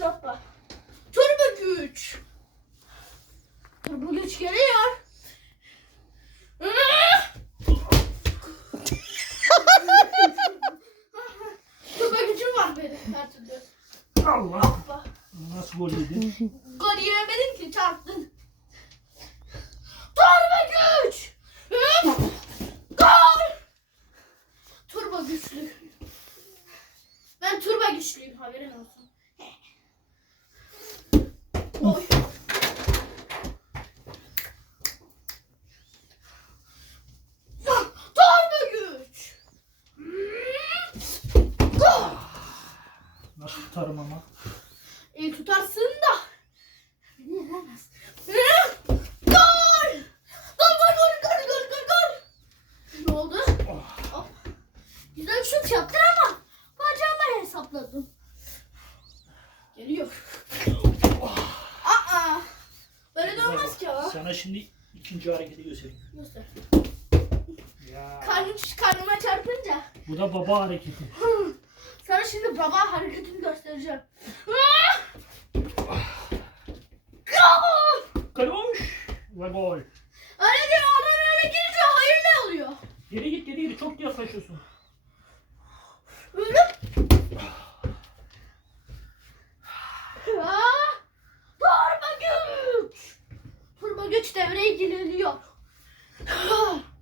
Hoppa. Turbo güç. Turbo güç geliyor. Turbo gücüm var benim her türlü. Allah. Hoppa. Nasıl gol yedin? Gol yemedin ki çarptın. Turbo güç. Hıp. Gol. Turbo güçlü. Ben turbo güçlüyüm haberin olsun. Oy. Turbo güç. Nasıl tutarım ama? İyi tutarsın da. Yenemez. Gol! Gol! Gol gol gol gol gol gol! Ne oldu? Hop. Güzel şut yaptın ama bacağıma hesapladım. Geliyor. Sana şimdi ikinci hareketi göstereyim. Göster. Ya. Karnım, karnıma çarpınca. Bu da baba hareketi. Sana şimdi baba hareketini göstereceğim. Gol! Kaloş. Ve gol. Öyle diyor oradan öyle girince hayır ne oluyor? Geri git geri git. Çok yaklaşıyorsun. Öyle. Aa, Turbo güç. Turbo güç devreye giriliyor.